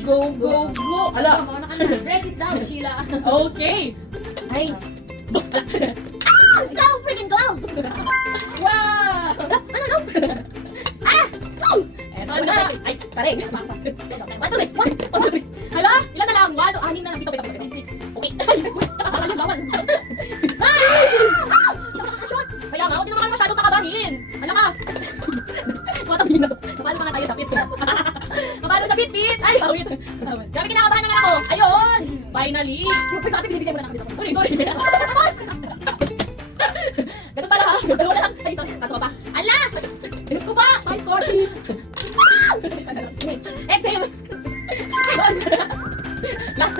Go, go, go. Ala. Mauna ka na. Break it down, Sheila. Okay. Ay. So freaking close! Wow! Ano? Eto na. Ay, tarik. One, two, three. Hala, ilan na lang? 1, 6 na lang. Pito. 6. Okay. Bawal yun, bawal. Nakakashoot! Kaya nga, hindi naman kami masyadong kakabahin. Hala ka. Matabi na. Kapalo pa nga tayo sa pit. Kapalo sa pit. Ay, bawit. Grabe kinakabahan naman ako. Ayun. Finally. Yung pagkakapit, binibigyan mo na nakapit ako. Sorry. Ganun pala ha. Dalawa na lang. Ay, sorry. Tato pa. Ala! Bilis ko pa! My score, please! Exhale. Last.